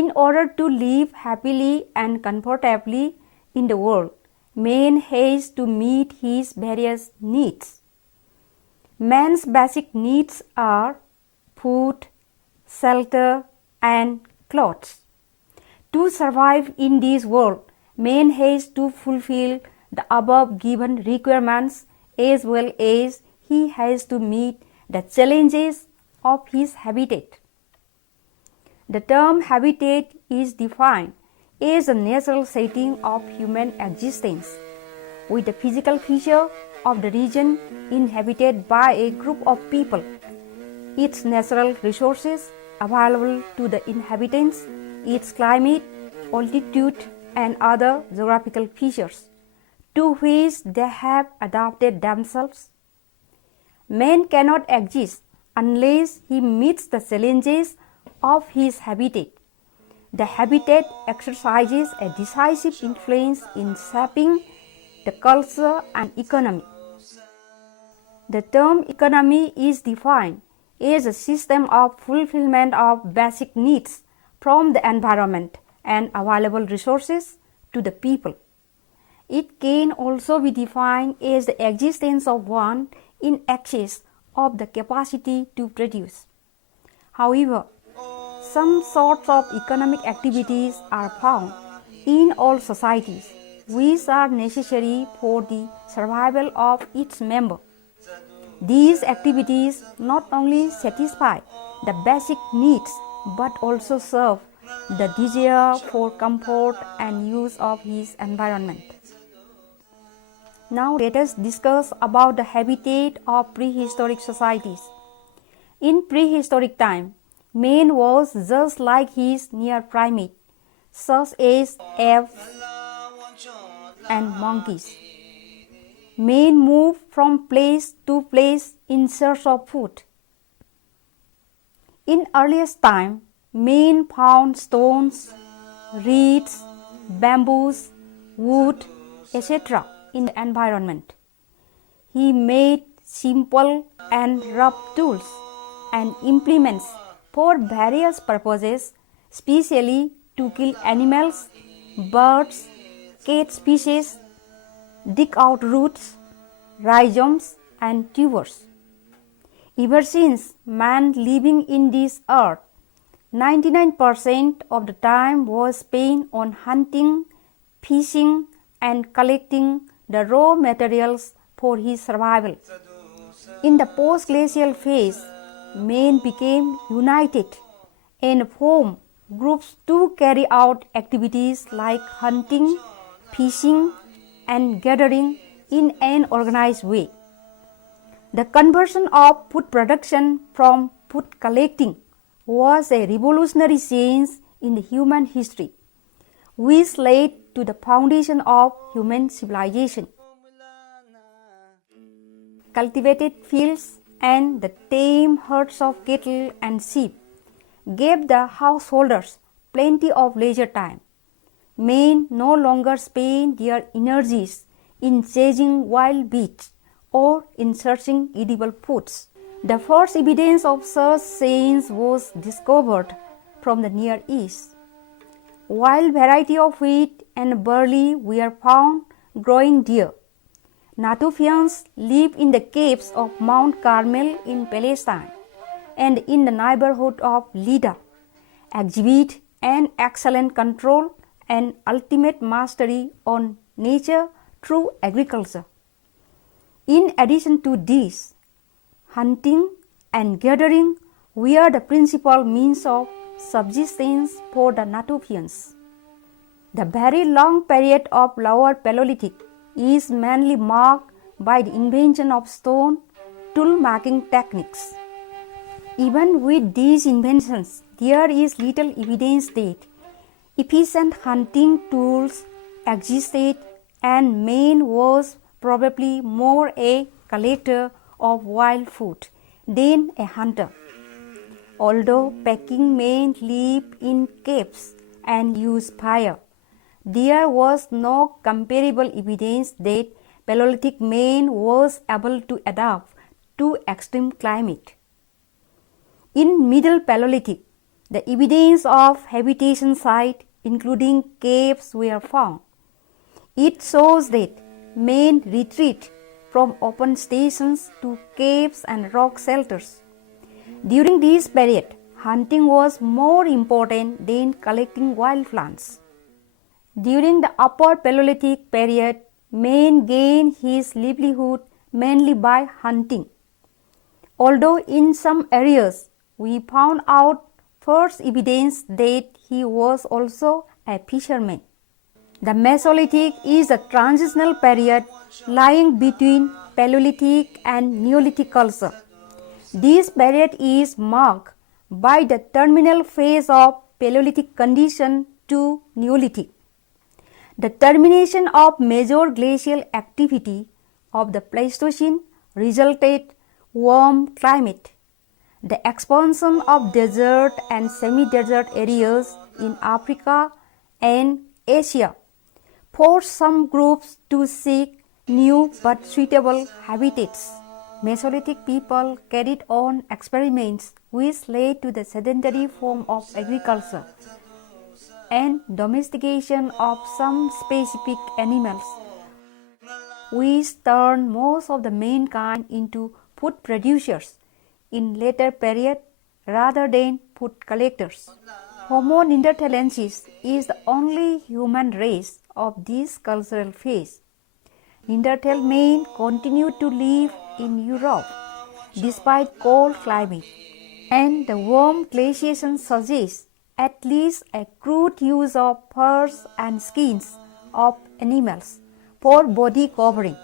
In order to live happily and comfortably in the world, man has to meet his various needs. Man's basic needs are food, shelter, and clothes. To survive in this world, man has to fulfill the above given requirements as well as he has to meet the challenges of his habitat. The term habitat is defined as a natural setting of human existence, with the physical feature of the region inhabited by a group of people, its natural resources available to the inhabitants, its climate, altitude, and other geographical features to which they have adapted themselves. Man cannot exist unless he meets the challenges of his habitat. The habitat exercises a decisive influence in shaping the culture and economy. The term economy is defined as a system of fulfillment of basic needs from the environment and available resources to the people. It can also be defined as the existence of one in excess of the capacity to produce. However, some sorts of economic activities are found in all societies which are necessary for the survival of its member. These activities not only satisfy the basic needs but also serve the desire for comfort and use of his environment. Now let us discuss about the habitat of prehistoric societies. In prehistoric time, man was just like his near primate, such as apes and monkeys. Man moved from place to place in search of food. In earliest time, man found stones, reeds, bamboos, wood, etc. in the environment. He made simple and rough tools and implements for various purposes, especially to kill animals, birds, cat species, dig out roots, rhizomes, and tubers. Ever since man living in this earth, 99% of the time was spent on hunting, fishing, and collecting the raw materials for his survival. In the post-glacial phase, men became united and formed groups to carry out activities like hunting, fishing, and gathering in an organized way. The conversion of food production from food collecting was a revolutionary change in human history, which led to the foundation of human civilization. Cultivated fields and the tame herds of cattle and sheep gave the householders plenty of leisure time. Men no longer spent their energies in chasing wild beasts or in searching edible foods. The first evidence of such change was discovered from the Near East. Wild variety of wheat and barley were found growing there. Natufians live in the caves of Mount Carmel in Palestine and in the neighborhood of Lydda, exhibit an excellent control and ultimate mastery on nature through agriculture. In addition to this, hunting and gathering were the principal means of subsistence for the Natufians. The very long period of Lower Paleolithic is mainly marked by the invention of stone tool-making techniques. Even with these inventions, there is little evidence that efficient hunting tools existed, and man was probably more a collector of wild food than a hunter. Although packing men lived in caves and used fire, there was no comparable evidence that Paleolithic man was able to adapt to extreme climate. In Middle Paleolithic, The evidence of habitation site, including caves, were found. It shows that men retreat from open stations to caves and rock shelters. During this period, hunting was more important than collecting wild plants. During the Upper Paleolithic period, man gained his livelihood mainly by hunting. Although in some areas we found out first evidence that he was also a fisherman. The Mesolithic is a transitional period lying between Paleolithic and Neolithic culture. This period is marked by the terminal phase of Paleolithic condition to Neolithic. The termination of major glacial activity of the Pleistocene resulted warm climate. The expansion of desert and semi-desert areas in Africa and Asia forced some groups to seek new but suitable habitats. Mesolithic people carried on experiments which led to the sedentary form of agriculture and domestication of some specific animals, which turned most of the mankind into food producers in later period rather than food collectors. Homo neanderthalensis is the only human race of this cultural phase. Neanderthal men continued to live in Europe despite cold climate, and the warm glaciation suggests at least a crude use of furs and skins of animals for body covering.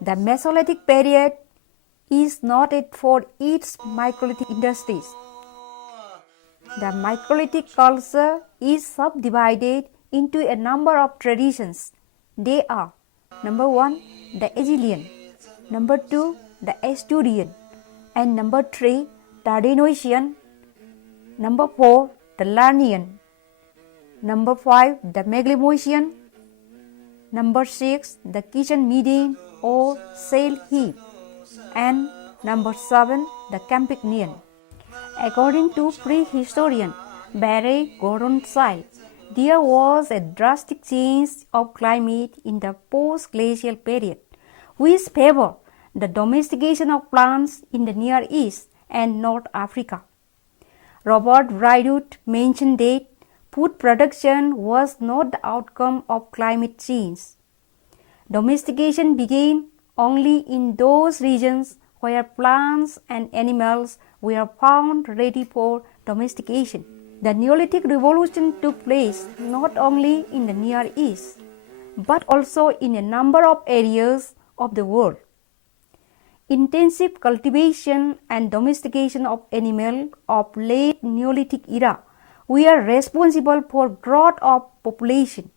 The Mesolithic period is noted for its microlithic industries. The microlithic culture is subdivided into a number of traditions. They are: number 1, the Aegelian; number 2, the Asturian; and number 3, the Ardenoisian; number 4, the Lernian; number 5, the Megalimoisian; number 6, the Kitchen Median or Shale Heap; and number 7, the Campanian. According to prehistorian Barry Gordon Seyle, there was a drastic change of climate in the post-glacial period, which favored the domestication of plants in the Near East and North Africa. Robert Ridout mentioned that food production was not the outcome of climate change. Domestication began only in those regions where plants and animals were found ready for domestication. The Neolithic Revolution took place not only in the Near East, but also in a number of areas of the world. Intensive cultivation and domestication of animals of late Neolithic era were responsible for growth of population.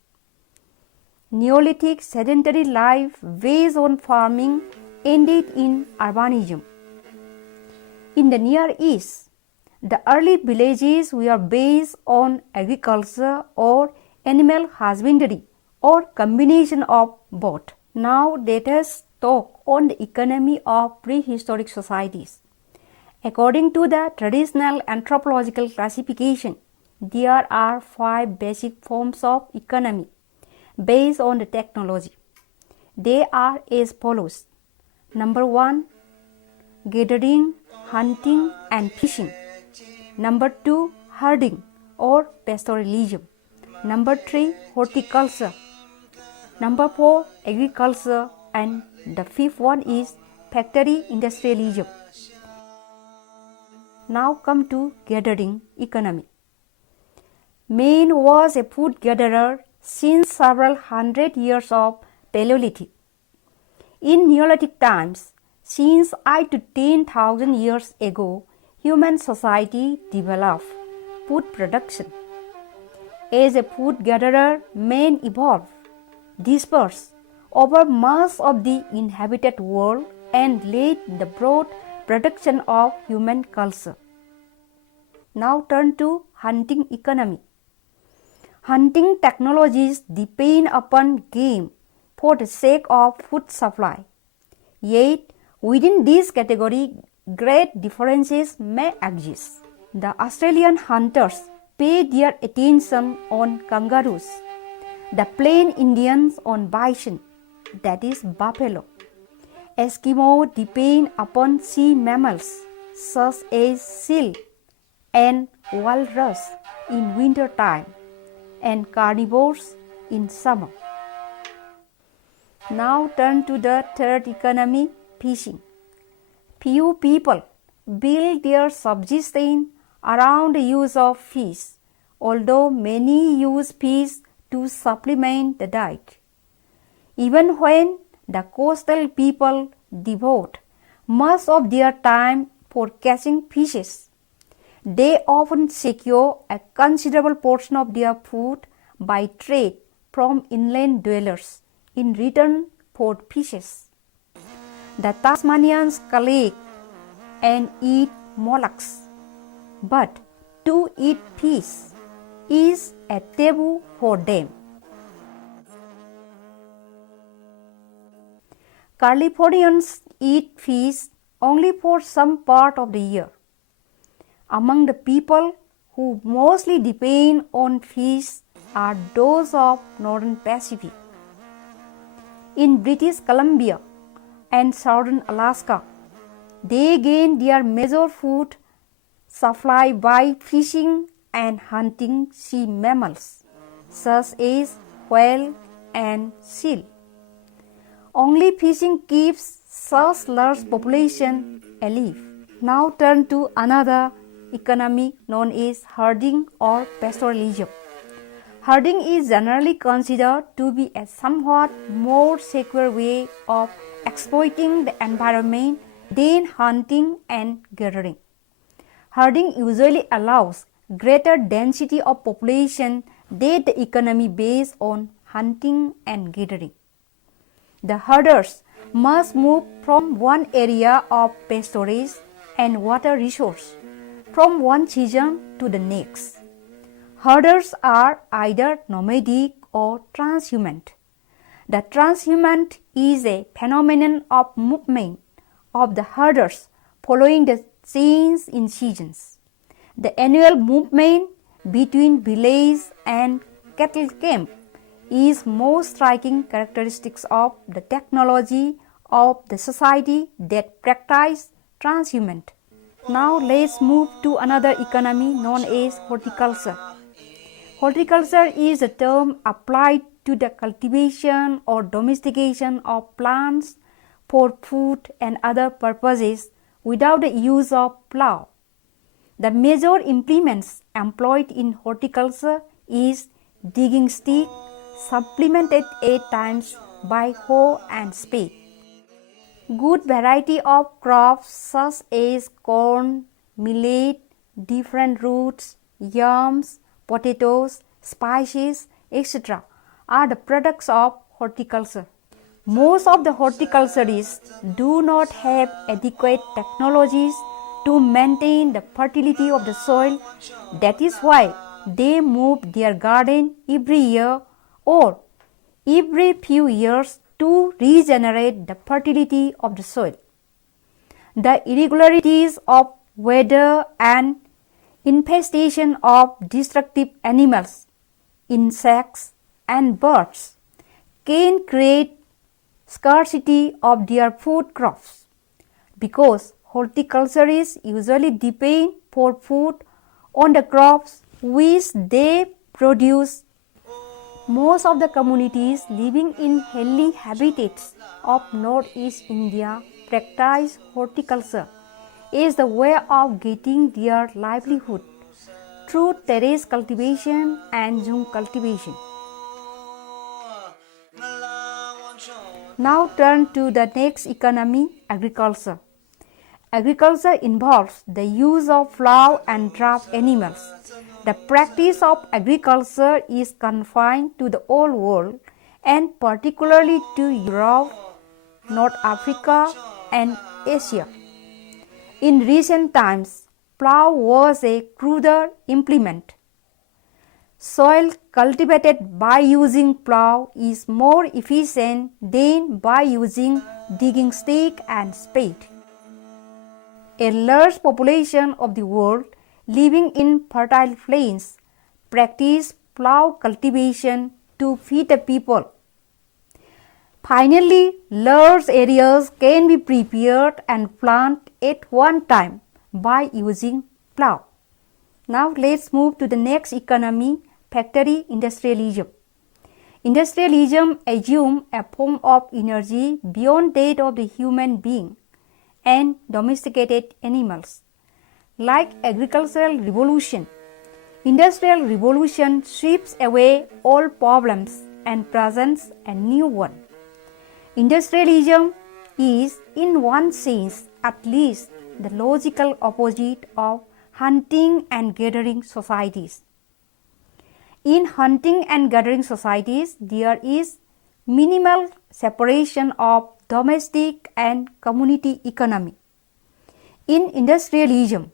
Neolithic sedentary life based on farming ended in urbanism. In the Near East, the early villages were based on agriculture or animal husbandry or combination of both. Now let us talk on the economy of prehistoric societies. According to the traditional anthropological classification, there are 5 basic forms of economy based on the technology. They are as follows. Number 1, gathering, hunting and fishing. Number 2, herding or pastoralism. Number 3, horticulture. Number 4, agriculture, and the 5th one is factory industrialism. Now come to gathering economy. Man was a food gatherer since several hundred years of Paleolithic. In Neolithic times, since 8 to 10,000 years ago, human society developed food production. As a food gatherer, man evolved, dispersed over much of the inhabited world and led the broad production of human culture. Now turn to hunting economy. Hunting technologies depend upon game for the sake of food supply. Yet, within this category, great differences may exist. The Australian hunters pay their attention on kangaroos, the plain Indians on bison, that is buffalo. Eskimo depend upon sea mammals such as seal and walrus in winter time and carnivores in summer. Now turn to the third economy, fishing. Few people build their subsistence around the use of fish, although many use fish to supplement the diet. Even when the coastal people devote much of their time for catching fishes, they often secure a considerable portion of their food by trade from inland dwellers in return for fishes. The Tasmanians collect and eat mollusks, but to eat fish is a taboo for them. Californians eat fish only for some part of the year. Among the people who mostly depend on fish are those of Northern Pacific. In British Columbia and southern Alaska, they gain their major food supply by fishing and hunting sea mammals such as whale and seal. Only fishing keeps such large population alive. Now turn to another economy known as herding or pastoralism. Herding is generally considered to be a somewhat more secure way of exploiting the environment than hunting and gathering. Herding usually allows greater density of population than the economy based on hunting and gathering. The herders must move from one area of pasturage and water resource from one season to the next. Herders are either nomadic or transhumant. The transhumant is a phenomenon of movement of the herders following the change in seasons. The annual movement between village and cattle camp is most striking characteristics of the technology of the society that practice transhumant. Now let's move to another economy known as horticulture. Horticulture is a term applied to the cultivation or domestication of plants for food and other purposes without the use of plough. The major implements employed in horticulture is digging stick, supplemented at times by hoe and spade. Good variety of crops such as corn, millet, different roots, yams, potatoes, spices, etc. are the products of horticulture. Most of the horticulturists do not have adequate technologies to maintain the fertility of the soil. That is why they move their garden every year or every few years to regenerate the fertility of the soil. The irregularities of weather and infestation of destructive animals, insects and birds can create scarcity of their food crops. Because horticulturists usually depend for food on the crops which they produce, most of the communities living in hilly habitats of northeast India practice horticulture as the way of getting their livelihood through terrace cultivation and zone cultivation. Now turn to the next economy, agriculture. Agriculture involves the use of plough and draft animals. The practice of agriculture is confined to the Old World and particularly to Europe, North Africa and Asia. In recent times, plough was a cruder implement. Soil cultivated by using plough is more efficient than by using digging stick and spade. A large population of the world living in fertile plains, practiced plough cultivation to feed the people. Finally, large areas can be prepared and planted at one time by using plough. Now let's move to the next economy, factory industrialism. Industrialism assumes a form of energy beyond that of the human being and domesticated animals. Like agricultural revolution, industrial revolution sweeps away all problems and presents a new one. Industrialism is, in one sense at least, the logical opposite of hunting and gathering societies. In hunting and gathering societies, there is minimal separation of domestic and community economy. In industrialism,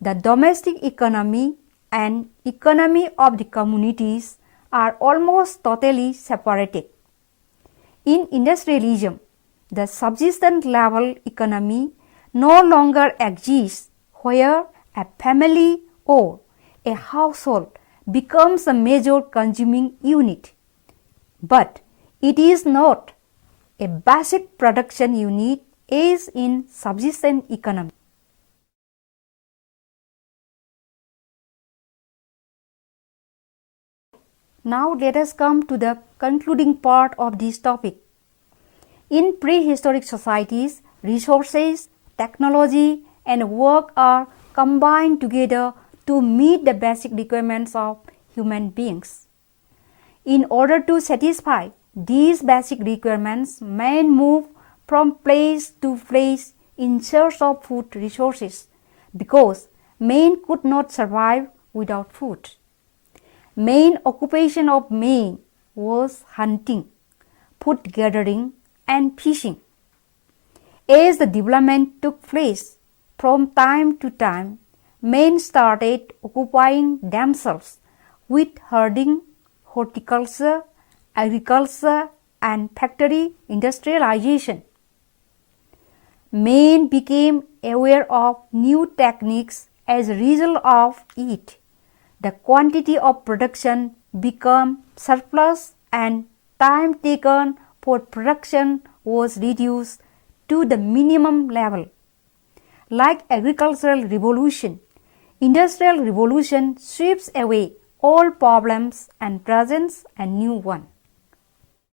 the domestic economy and economy of the communities are almost totally separated. In industrialism, the subsistence level economy no longer exists, where a family or a household becomes a major consuming unit. But it is not a basic production unit as in subsistence economy. Now let us come to the concluding part of this topic. In prehistoric societies, resources, technology, and work are combined together to meet the basic requirements of human beings. In order to satisfy these basic requirements, man moved from place to place in search of food resources because man could not survive without food. Main occupation of man was hunting, food gathering, and fishing. As the development took place, from time to time, men started occupying themselves with herding, horticulture, agriculture, and factory industrialization. Men became aware of new techniques as a result of it. The quantity of production became surplus and time taken for production was reduced to the minimum level. Like agricultural revolution, industrial revolution sweeps away all problems and presents a new one.